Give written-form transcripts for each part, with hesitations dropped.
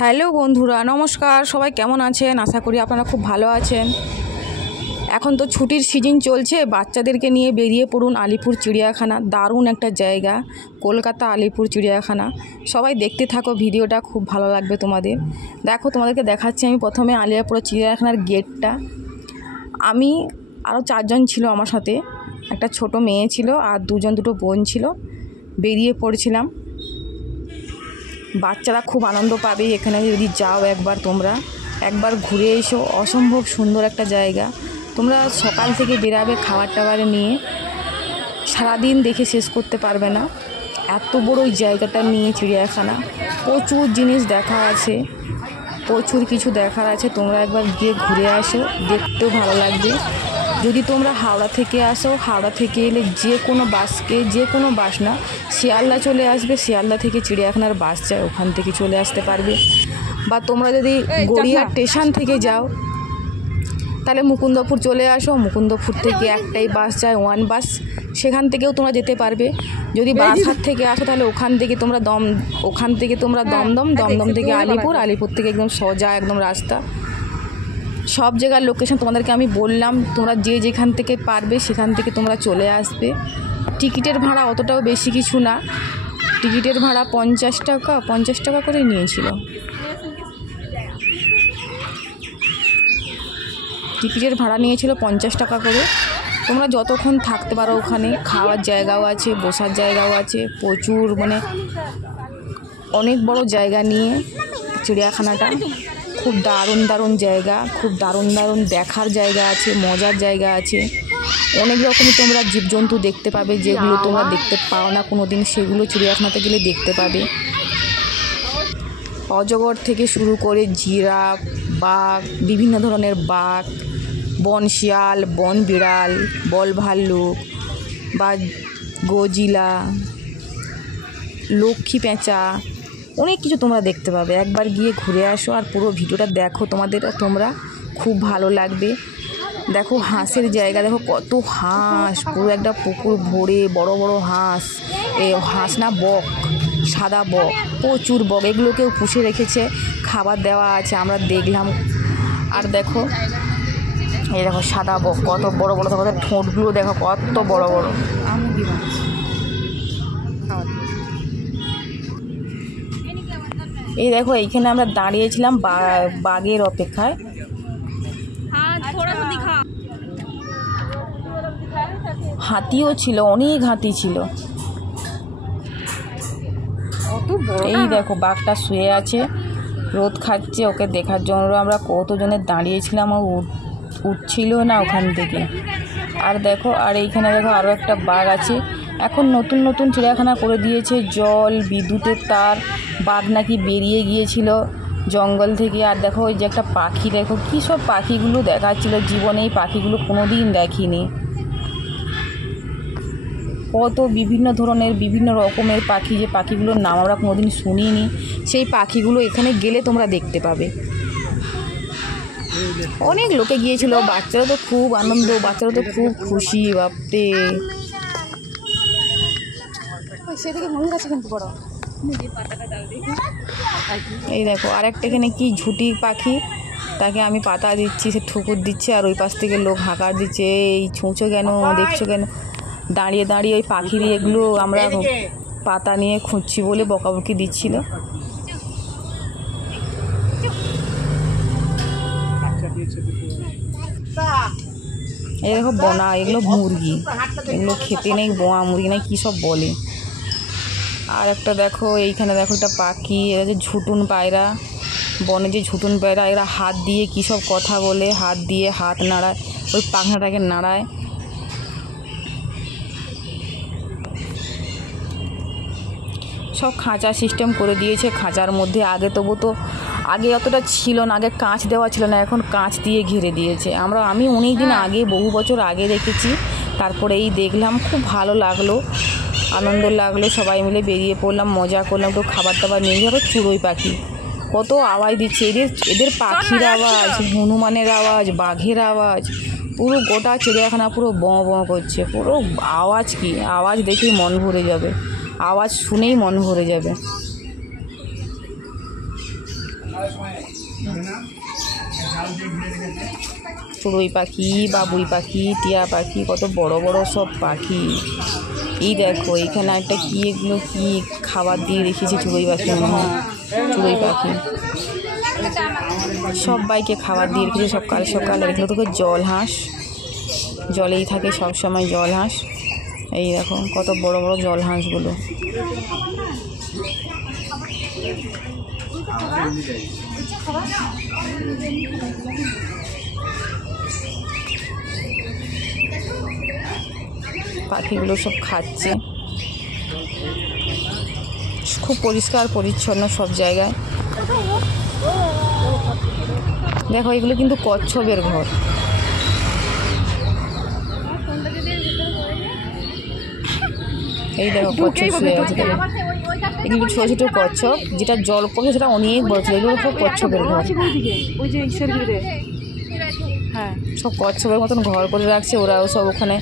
Hello বন্ধুরা, নমস্কার। সবাই কেমন আছেন? আশা করি আপনারা খুব ভালো আছেন। এখন তো ছুটির সিজন চলছে, বাচ্চাদেরকে নিয়ে বেরিয়ে পড়ুন আলিপুর চিড়িয়াখানা। দারুণ একটা জায়গা, কলকাতা আলিপুর চিড়িয়াখানা। সবাই দেখতে থাকো ভিডিওটা, খুব ভালো লাগবে তোমাদের। দেখো, তোমাদেরকে দেখাচ্ছি আমি প্রথমে আলিপুর চিড়িয়াখানার গেটটা। আমি আরও 4 জন ছিল আমার সাথে, একটা ছোট মেয়ে ছিল আর দুটো বোন ছিল। বেরিয়ে পড়ছিলাম। বাচ্চারা খুব আনন্দ পাবে এখানে যদি যাও একবার, তোমরা একবার ঘুরে এসো। অসম্ভব সুন্দর একটা জায়গা। তোমরা সকাল থেকে বেরাবে খাবার টাবার নিয়ে, সারাদিন দেখে শেষ করতে পারবে না। এত বড় ওই জায়গাটা নিয়ে চিড়িয়াখানা, প্রচুর জিনিস দেখা আছে, প্রচুর কিছু দেখার আছে। তোমরা একবার গিয়ে ঘুরে আসো, দেখতেও ভালো লাগবে। যদি তোমরা হাওড়া থেকে আসো, হাওড়া থেকে এলে যে কোনো বাস না, শিয়ালদা চলে আসবে। শিয়ালদা থেকে চিড়িয়াখানার বাস যায়, ওখান থেকে চলে আসতে পারবে। বা তোমরা যদি গড়িয়া স্টেশন থেকে যাও তাহলে মুকুন্দপুর চলে আসো। মুকুন্দপুর থেকে একটাই বাস যায়, ওয়ান বাস, সেখান থেকেও তোমরা যেতে পারবে। যদি বাসহাট থেকে আসো তাহলে ওখান থেকে তোমরা দমদম থেকে আলিপুর থেকে একদম সোজা একদম রাস্তা। সব জায়গার লোকেশন তোমাদেরকে আমি বললাম, তোমরা যেখান থেকে পারবে সেখান থেকে তোমরা চলে আসবে। টিকিটের ভাড়া অতটাও বেশি কিছু না, টিকিটের ভাড়া 50 টাকা করে নিয়েছিল। টিকিটের ভাড়া নিয়েছিল 50 টাকা করে। তোমরা যতক্ষণ থাকতে পারো ওখানে, খাওয়ার জায়গাও আছে, বসার জায়গাও আছে, প্রচুর অনেক বড় জায়গা নিয়ে চিড়িয়াখানাটা। খুব দারুণ জায়গা, খুব দারুণ দেখার জায়গা আছে, মজার জায়গা আছে। অনেক রকমই তোমরা জীবজন্তু দেখতে পাবে, যেগুলো তোমরা দেখতে পাও না কোনো দিন, সেগুলো চিড়িয়াখানাতে গেলে দেখতে পাবে। অজগর থেকে শুরু করে জিরাফ, বাঘ, বিভিন্ন ধরনের বাঘ, বন শিয়াল, বন বিড়াল, বল ভাল্লুক বা গজিলা, লক্ষ্মী পেঁচা, অনেক কিছু তোমরা দেখতে পাবে। একবার গিয়ে ঘুরে আসো আর পুরো ভিডিওটা দেখো, তোমরা খুব ভালো লাগবে। দেখো হাঁসের জায়গা, দেখো কত হাঁস, পুরো একটা পুকুর ভরে বড় বড় হাঁস। হাঁস না, বক, সাদা বক, প্রচুর বক। এগুলোকেও পুষে রেখেছে, খাবার দেওয়া আছে, আমরা দেখলাম। আর দেখো এই দেখো সাদা বক কত বড় বড়, দেখো ঠোঁটগুলো দেখো কত বড় বড়। এই দেখো এইখানে আমরা দাঁড়িয়েছিলাম বাঘের অপেক্ষায়। হাতিও ছিল, অনেক হাতি ছিল। এই দেখো বাঘটা শুয়ে আছে, রোদ খাচ্ছে, ওকে দেখার জন্য আমরা কতজনে দাঁড়িয়েছিলাম। ও উঠছিল না ওখান থেকে। আর দেখো, আর এইখানে দেখো আরও একটা বাঘ আছে। এখন নতুন চিড়িয়াখানা করে দিয়েছে, জল, বিদ্যুতের তার। বাঘ নাকি বেরিয়ে গিয়েছিল জঙ্গল থেকে। আর দেখো ওই যে একটা পাখি, দেখো কী সব পাখিগুলো দেখাচ্ছিল, জীবনে এই পাখিগুলো কোনো দিন দেখিনি। কত বিভিন্ন ধরনের বিভিন্ন রকমের পাখি, যে পাখিগুলোর নাম আমরা কোনোদিন শুনিনি, সেই পাখিগুলো এখানে গেলে তোমরা দেখতে পাবে। অনেক লোকে গিয়েছিল, বাচ্চারা তো খুব আনন্দ, বাচ্চারা তো খুব খুশি, বাপরে। এই দেখো আরেকটা এখানে কি ঝুটি পাখি, তাকে আমি পাতা দিচ্ছি, সে ঠুকুর দিচ্ছে, আর ওই পাশ থেকে লোক হাঁকার দিচ্ছে, এই ছুঁচো কেন, দেখছো কেন। দাঁড়িয়ে ওই পাখির এগুলো আমরা পাতা নিয়ে খুঁজছি বলে বকাবকি দিচ্ছিল। এই দেখো বোনা, এগুলো মুরগি, এগুলো খেতে নেই, বোয়া মুরগি নেই কী সব বলে। আর একটা দেখো এইখানে দেখো একটা পাখি, এরা যে ঝুটুন পায়রা, বনে যে ঝুটুন পায়রা, এরা হাত দিয়ে কী সব কথা বলে, হাত নাড়ায়, ওই পাখনাটাকে নাড়ায়। সব খাঁচা সিস্টেম করে দিয়েছে, খাঁচার মধ্যে। আগে অতটা ছিল না, আগে কাঁচ দেওয়া ছিল না, এখন কাঁচ দিয়ে ঘিরে দিয়েছে। আমি অনেক দিন আগে, বহু বছর আগে দেখেছি, তারপরে এই দেখলাম, খুব ভালো লাগলো, আনন্দ লাগলো। সবাই মিলে বেরিয়ে পড়লাম, মজা করলাম, একটু খাবার টাবার নিয়ে যাবো। চড়ুই পাখি কত আওয়াজ দিচ্ছে, এদের পাখির আওয়াজ, হনুমানের আওয়াজ, বাঘের আওয়াজ, পুরো গোটা চিড়িয়াখানা পুরো বঁ বঁ করছে। পুরো আওয়াজ দেখেই মন ভরে যাবে, আওয়াজ শুনেই মন ভরে যাবে। চড়ুই পাখি, বাবুই পাখি, টিয়া পাখি, কত বড় বড় সব পাখি। এই দেখো এখানে একটা কি, এগুলো কি খাবার দিয়ে রেখেছে চড়ুই পাখি, মনে হয় চড়ুই পাখি সবাইকে খাবার দিয়ে রেখেছে সকাল সকাল। এগুলো তো জল হাঁস, জলেই থাকে সব সময় জল হাঁস। এই দেখো কত বড় বড় জল হাঁসগুলো। পাখিগুলো সব খাচ্ছে। খুব পরিষ্কার পরিচ্ছন্ন সব জায়গায়। দেখো এগুলো কিন্তু কচ্ছপের ঘর। এই দেখো কচ্ছপ শুয়ে আছে। এগুলো ছোটো ছোটো কচ্ছপ, যেটা জল পড়ে সেটা অনেক বড় ছিল। এগুলো সব কচ্ছপের ঘর। হ্যাঁ, সব কচ্ছপের মতন ঘর করে রাখছে। ওরাও সব ওখানে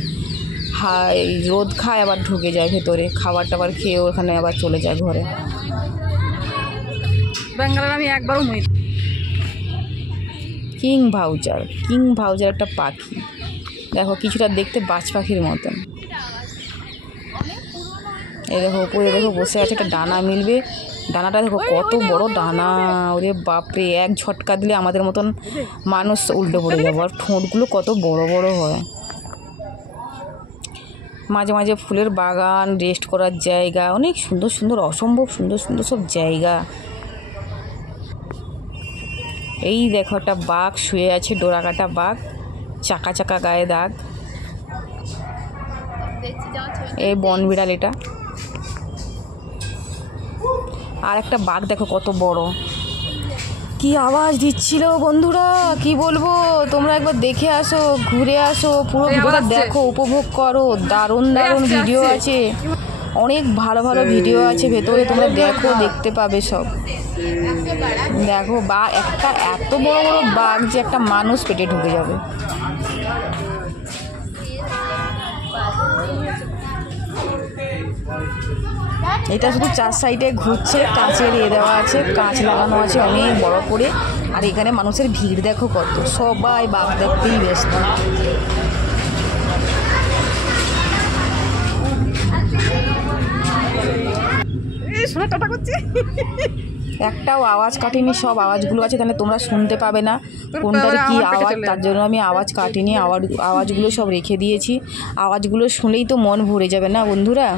রোদ খায়, আবার ঢুকে যায় ভেতরে, খাবার টাবার খেয়ে ওখানে আবার চলে যায় ঘরে। বেঙ্গলের আমি একবারও নই। কিং ভাউচার, কিং ভাউচার একটা পাখি। দেখো কিছুটা দেখতে বাজ পাখির মতন। এই দেখো উপরে দেখো বসে আছে, একটা ডানা মিলবে। ডানাটা দেখো কত বড় ডানা, ওরে বাপরে, এক ঝটকা দিলে আমাদের মতন মানুষ উল্টো পড়ে যাবো। আর ঠোঁটগুলো কত বড় বড় হয়। মাঝে মাঝে ফুলের বাগান, রেস্ট করার জায়গা, অনেক সুন্দর সুন্দর, অসম্ভব সুন্দর সুন্দর সব জায়গা। এই দেখো একটা বাঘ শুয়ে আছে, ডোরা কাটা বাঘ, চাকা চাকা গায়ে দাগ। এই বন বিড়াল এটা। আর একটা বাঘ দেখো কত বড়, কি আওয়াজ দিচ্ছিল বন্ধুরা, কি বলবো। তোমরা একবার দেখে আসো, ঘুরে আসো, পুরো ভিডিওটা দেখো, উপভোগ করো। দারুণ দারুণ ভিডিও আছে, অনেক ভালো ভালো ভিডিও আছে ভেতরে, তোমরা দেখো, দেখতে পাবে সব। দেখো বাঘ, একটা এত বড় বড় বাঘ যে একটা মানুষ পেটে ঢুকে যাবে। এটা শুধু চার সাইডে ঘুরছে, কাঁচের দেওয়া আছে, কাঁচ লাগানো আছে অনেক বড় করে। আর এখানে মানুষের ভিড় দেখো কত, সবাই বাঘ দেখতেই ব্যস্ত। একটাও আওয়াজ কাটিনি, সব আওয়াজগুলো আছে, তাহলে তোমরা শুনতে পাবে না কোনটার কি আওয়াজ। তার জন্য আমি আওয়াজ কাটিনি, আওয়াজগুলো সব রেখে দিয়েছি। আওয়াজগুলো শুনলেই তো মন ভরে যাবে না বন্ধুরা।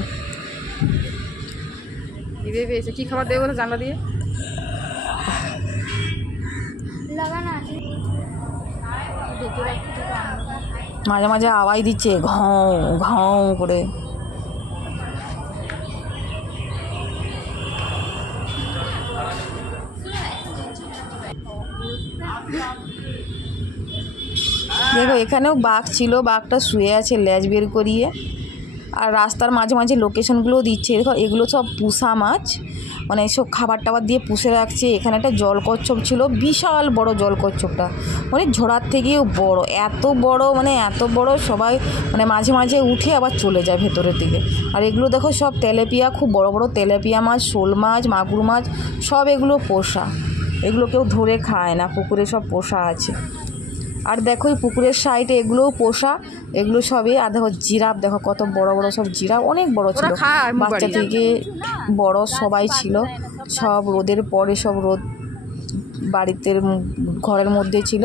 কি খাবার দেবো জানলা দিয়ে? মাঝে মাঝে আওয়াজ দিচ্ছে ঘাও ঘাও করে। দেখো এখানেও বাঘ ছিল, বাঘটা শুয়ে আছে লেজ বের করিয়ে। আর রাস্তার মাঝে মাঝে লোকেশনগুলোও দিচ্ছে। দেখো এগুলো সব পুষা মাছ, মানে সব খাবার টাবার দিয়ে পুষে রাখছে। এখানে একটা জলকচ্ছপ ছিল, বিশাল বড় জলকচ্ছপটা, মানে ঝোড়ার থেকেও বড়, এত বড়, মানে এত বড়, সবাই মানে মাঝে মাঝে উঠে আবার চলে যায় ভেতরের দিকে। আর এগুলো দেখো সব তেলাপিয়া, খুব বড় বড় তেলাপিয়া মাছ, শোল মাছ, মাগুর মাছ, সব এগুলো পোষা। এগুলো কেউ ধরে খায় না, পুকুরে সব পোষা আছে। আর দেখো এই পুকুরের সাইডে এগুলোও পোষা, এগুলো সবই। আর দেখো জিরাফ, দেখো কত বড় বড় সব জিরাফ, অনেক বড় ছিল, বাচ্চা থেকে বড় সবাই ছিল। সব রোদের পরে, সব রোদ বাড়িতে ঘরের মধ্যে ছিল,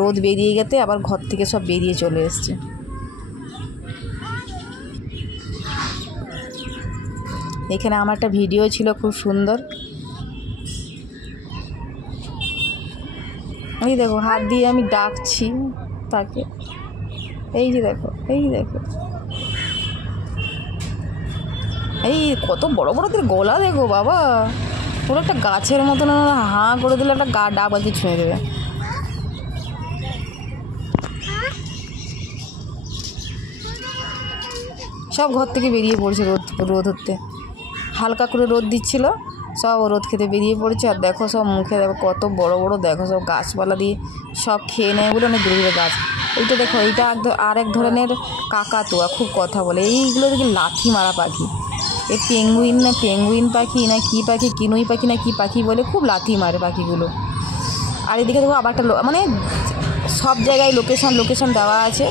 রোদ বেরিয়ে গেতে আবার ঘর থেকে সব বেরিয়ে চলে এসছে। এখানে আমার একটা ভিডিও ছিল খুব সুন্দর। এই দেখো হাত দিয়ে আমি ডাকছি তাকে, এই যে দেখো, এই দেখো, এই কত বড় বড়দের গলা দেখো বাবা, পুরো একটা গাছের মতন হাঁ করে দিলে একটা ডাক বাজি ছুঁয়ে দেবে। সব ঘর থেকে বেরিয়ে পড়ছে রোদ হতে, হালকা করে রোদ দিচ্ছিল, সব রোদ খেতে বেরিয়ে পড়েছে। আর দেখো সব মুখে দেখো কত বড় বড়, দেখো সব গাছপালা দিয়ে সব খেয়ে নেয় বলে অনেক দূরে দূরে গাছ। এইটা দেখো, এইটা আর এক ধরনের কাকাতুয়া, খুব কথা বলে। এইগুলো দেখি লাথি মারা পাখি, এই পেঙ্গুইন না পেঙ্গুইন পাখি না কি পাখি, কিনুই পাখি না কি পাখি বলে, খুব লাথি মারে পাখিগুলো। আর এদিকে দেখো আবার একটা মানে সব জায়গায় লোকেশন দেওয়া আছে,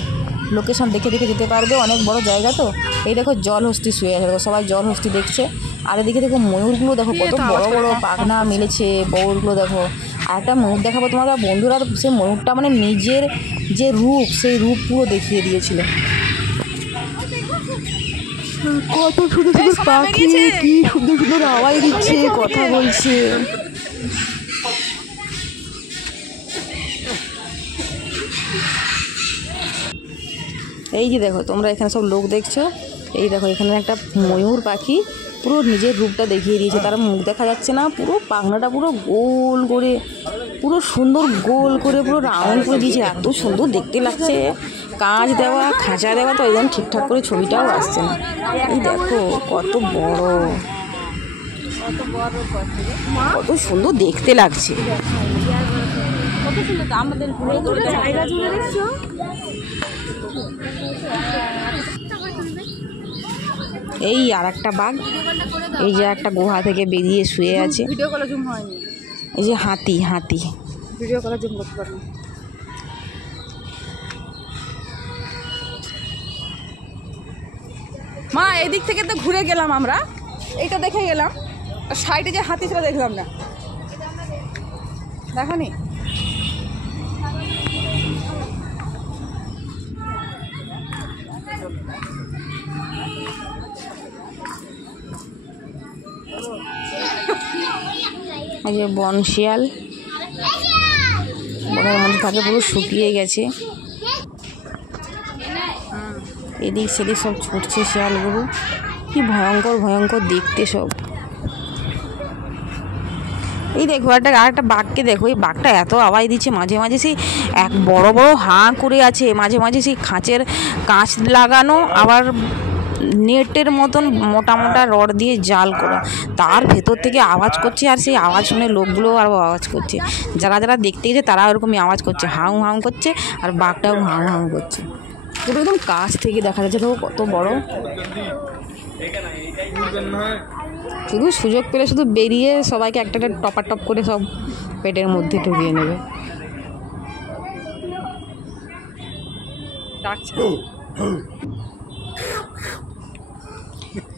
লোকেশন দেখে দেখে যেতে পারবে, অনেক বড় জায়গা তো। এই দেখো জলহস্তি শুয়ে আছে, দেখো সবাই জলহস্তি দেখছে। আর এদিকে দেখো ময়ূরগুলো দেখো কত বড় বড় পাখনা মেলেছে, ময়ূরগুলো দেখো। আর একটা ময়ূর দেখাবো তোমার বন্ধুরা, সেই ময়ূরটা মানে নিজের যে রূপ, সেই রূপ পুরো দেখিয়ে দিয়েছিল। কত সুন্দর সুন্দর পাখি, কি সুন্দর সুন্দর আওয়াজ দিচ্ছে, কথা বলছে। এই যে দেখো তোমরা এখানে সব লোক দেখছো, এই দেখো এখানে একটা ময়ূর পাখি পুরো নিজের রূপটা দেখিয়ে দিয়েছে, তার মুখ দেখা যাচ্ছে না, পুরো পাখনাটা পুরো গোল করে, পুরো সুন্দর গোল করে পুরো রাউন্ড করে দিয়েছে, এত সুন্দর দেখতে লাগছে। কাঁচ দেওয়া, খাঁচা দেওয়া, তো একদম ঠিকঠাক করে ছবিটাও আসছে না। এই দেখো কত বড়, কত সুন্দর দেখতে লাগছে। এই আর একটা বাঘ, এই যে একটা গুহা থেকে বেরিয়ে শুয়ে আছে। ভিডিও কলে জুম হয়নি, এই যে হাতি, হাতি ভিডিও কলে জুম করতে পারবো। মা এদিক থেকে তো ঘুরে গেলাম আমরা, এইটা দেখে গেলাম, আর সাইডে যে হাতি সেটা দেখলাম না, দেখনি? এই যে বনশিয়াল বনের মধ্যে থাকে, পুরো শুকিয়ে গেছে, এদিক সেদিক সব ছুটছে শিয়ালগুলো, কি ভয়ঙ্কর ভয়ঙ্কর দেখতে সব। এই দেখো আরেকটা বাঘকে দেখো, এই বাঘটা এত আওয়াজ দিচ্ছে, মাঝে মাঝে সেই এক বড় বড় হাঁ করে আছে, মাঝে মাঝে সেই কাঁচ লাগানো, আবার নেটের মতন মোটা মোটা রড দিয়ে জাল করা, তার ভেতর থেকে আওয়াজ করছে, আর সেই আওয়াজ শুনে লোকগুলো আরও আওয়াজ করছে, যারা যারা দেখতে গেছে তারা ওরকমই আওয়াজ করছে, হাউ হাউ করছে, আর বাঘটাও হাউ হাউ করছে। পুরো একদম কাছ থেকে দেখা যাচ্ছে, দেখো কত বড়। শুধু সুযোগ পেলে শুধু বেরিয়ে সবাইকে একটা একটা টপাটপ করে সব পেটের মধ্যে ঢুকিয়ে নেবে।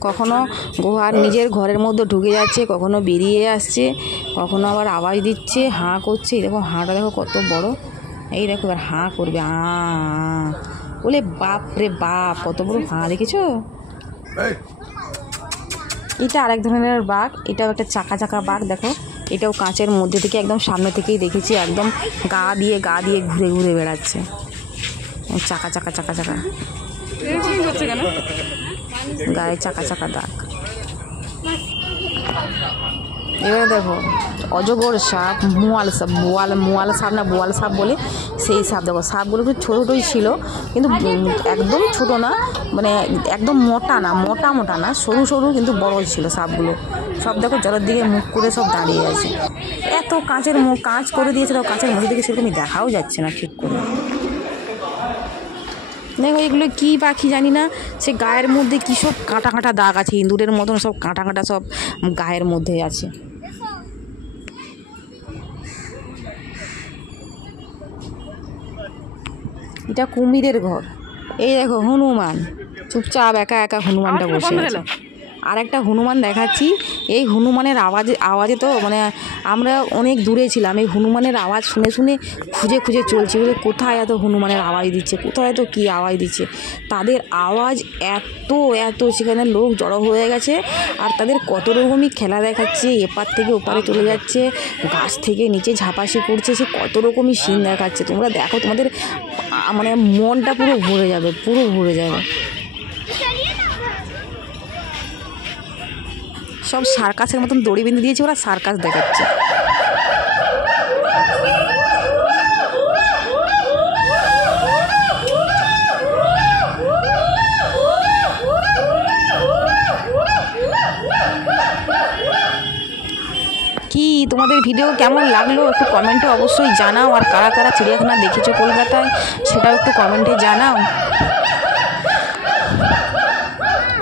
কখনো গুহার নিজের ঘরের মধ্যে ঢুকে যাচ্ছে, কখনো বেরিয়ে আসছে, কখনো আবার আওয়াজ দিচ্ছে, হাঁ করছে। এই দেখো হাঁটা দেখো কত বড়, এই দেখো এবার হাঁ করবে, বলে বাপ রে বাপ, কত বড় হাঁ দেখেছো? এটা আরেক ধরনের বাঘ, এটাও একটা চাকা চাকা বাঘ, দেখো এটাও কাঁচের মধ্যে থেকে একদম সামনে থেকেই দেখেছি, একদম গা দিয়ে ঘুরে ঘুরে বেড়াচ্ছে, চাকা চাকা চাকা চাকা, গায়ে চাকা চাকা দাগ। এবারে দেখো অজগর সাপ, মোয়াল সাপ, মোয়াল সাপ না বোয়াল সাপ বলে, সেই সাপ দেখো, সাপগুলো একটু ছোটো ছোটোই ছিল, কিন্তু একদম ছোটো না, মানে একদম মোটা না, সরু সরু কিন্তু বড় ছিল সাপগুলো সব। দেখো জলের দিকে মুখ করে সব দাঁড়িয়ে আছে, এত কাঁচ করে দিয়েছে, তো কাঁচের মধ্যে দিকে সেরকমই দেখাও যাচ্ছে না ঠিক করে। দেখো এগুলো কী পাখি জানি না, সে গায়ের মধ্যে কী সব কাঁটা কাঁটা দাগ আছে, ইঁদুরের মতন সব কাঁটা কাঁটা সব গায়ের মধ্যে আছে। এটা কুমিরের ঘর। এই দেখো হনুমান, চুপচাপ একা একা হনুমানটা বসে আছে। আর একটা হনুমান দেখাচ্ছি, এই হনুমানের আওয়াজে তো মানে আমরা অনেক দূরে ছিলাম, এই হনুমানের আওয়াজ শুনে শুনে খুঁজে খুঁজে চলছি, বলে কোথায় এত হনুমানের আওয়াজ দিচ্ছে, কোথায় এত কী আওয়াজ দিচ্ছে। তাদের আওয়াজ এত সেখানে লোক জড়ো হয়ে গেছে, আর তাদের কত রকমই খেলা দেখাচ্ছে, এপার থেকে ওপারে চলে যাচ্ছে, গাছ থেকে নিচে ঝাঁপাশি করছে, সে কত রকমই সিন দেখাচ্ছে। তোমরা দেখো, তোমাদের মানে মনটা পুরো ভরে যাবে, পুরো ভরে যাবে। সব সার্কাসের মতন দড়ি বেঁধে দিয়েছে, ওরা সার্কাস দেখাচ্ছে। কি তোমাদের ভিডিও কেমন লাগলো একটু কমেন্টে অবশ্যই জানাও, আর কারা কারা চিড়িয়াখানা দেখেছো কলকাতায় সেটাও একটু কমেন্টে জানাও।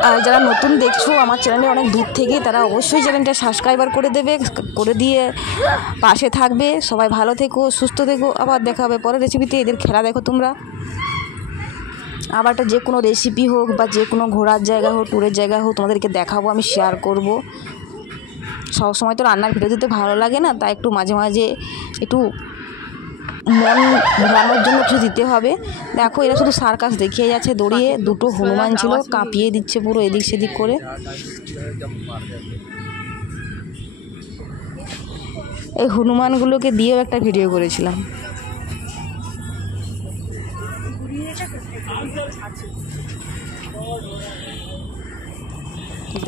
আর যারা নতুন দেখছো আমার চ্যানেলে অনেক দূর থেকে, তারা অবশ্যই চ্যানেলটা সাবস্ক্রাইবার করে দেবে, করে দিয়ে পাশে থাকবে। সবাই ভালো থেকো, সুস্থ থেকো, আবার দেখা হবে পরের রেসিপিতে। এদের খেলা দেখো তোমরা। আবার একটা যে কোনো রেসিপি হোক বা যে কোনো ঘোরার জায়গা হোক, ট্যুরের জায়গা হোক, তোমাদেরকে দেখাবো, আমি শেয়ার করব। সবসময় তো রান্নার ভিডিও দিতে ভালো লাগে না, তাই একটু মাঝে মাঝে একটু মন ভোলানোর জন্য কিছু দিতে হবে। দেখো এরা শুধু সার্কাস দেখিয়ে যাচ্ছে দৌড়িয়ে। দুটো হনুমান ছিল, কাঁপিয়ে দিচ্ছে পুরো এদিক সেদিক করে। এই হনুমানগুলোকে দিয়েও একটা ভিডিও করেছিলাম।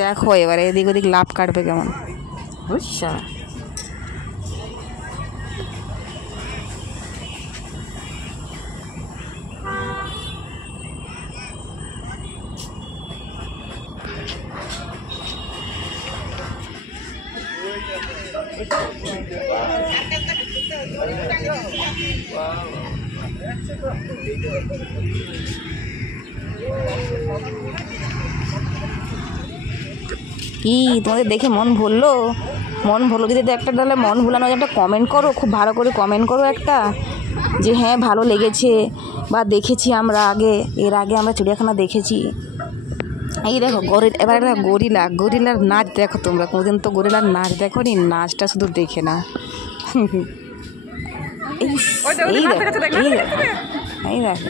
দেখো এবারে এদিক ওদিক লাভ কাটবে কেমন, বুঝছা? কি তোমাদের দেখে মন ভরলো? মন ভরলো যদি একটা, তাহলে মন ভোলানো একটা কমেন্ট করো, খুব ভালো করে কমেন্ট করো একটা, যে হ্যাঁ ভালো লেগেছে বা দেখেছি আমরা আগে, এর আগে আমরা চিড়িয়াখানা দেখেছি। এই দেখো এবার একটা গরিলার নাচ দেখো তোমরা। কোনোদিন তো গরিলার নাচ দেখো নি? নাচটা শুধু দেখে না। এই দেখো এই দেখো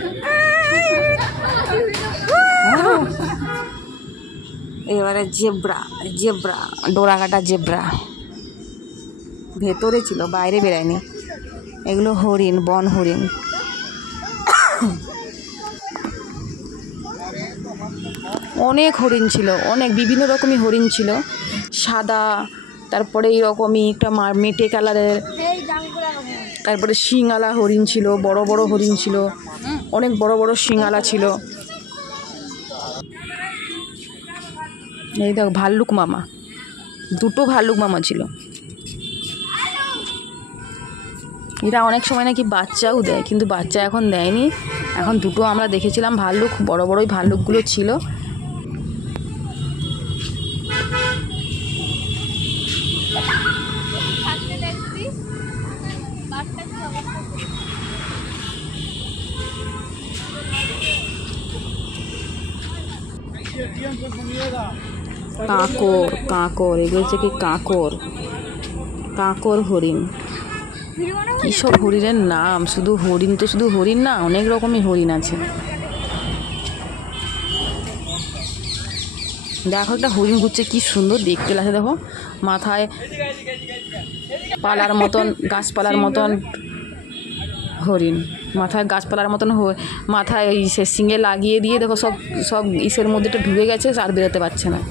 এবারে জেব্রা ডোরাকাটা জেব্রা ভেতরে ছিল, বাইরে বেরায়নি। এগুলো হরিণ, বন হরিণ। অনেক হরিণ ছিল, অনেক বিভিন্ন রকমই হরিণ ছিল। সাদা, তারপরে এইরকমই একটা মেটে কালারের, তারপরে শিঙালা হরিণ ছিল, বড় বড় হরিণ ছিল, অনেক বড় বড় শিঙালা ছিল। এই দেখো ভাল্লুক মামা, দুটো ভাল্লুক মামা ছিল। এরা অনেক সময় নাকি বাচ্চাও দেয়, কিন্তু বাচ্চা এখন দেয়নি। এখন দুটো আমরা দেখেছিলাম ভাল্লুক, বড় বড়ই ভাল্লুকগুলো ছিল। কাঁকর এগুলো হচ্ছে কি কাঁকর হরিণ। এইসব হরিণের নাম, শুধু হরিণ তো শুধু হরিণ না, অনেক রকমই হরিণ আছে। দেখো একটা হরিণ ঘুরছে, কি সুন্দর দেখতে লাগে। দেখো মাথায় পালার মতন, গাছপালার মতন হরিণ, মাথায় গাছপালার মতন মাথায় সে শিঙে লাগিয়ে দিয়ে দেখো সব ইসের মধ্যে ঢুকে গেছে, আর বেরোতে পারছে না।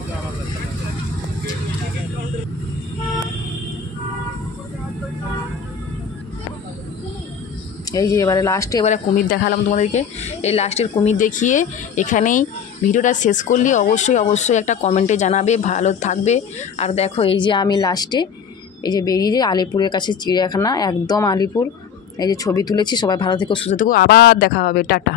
এই যে এবারে কুমির দেখালাম তোমাদেরকে। এই লাস্টের কুমির দেখিয়ে এখানেই ভিডিওটা শেষ করলি। অবশ্যই একটা কমেন্টে জানাবে, ভালো থাকবে। আর দেখো এই যে আমি লাস্টে এই যে বেরিয়ে আলিপুরের কাছে চিড়িয়াখানা, একদম আলিপুর। এই যে ছবি তুলেছি। সবাই ভালো থেকো, সুস্থ থেকো, আবার দেখা হবে, টাটা।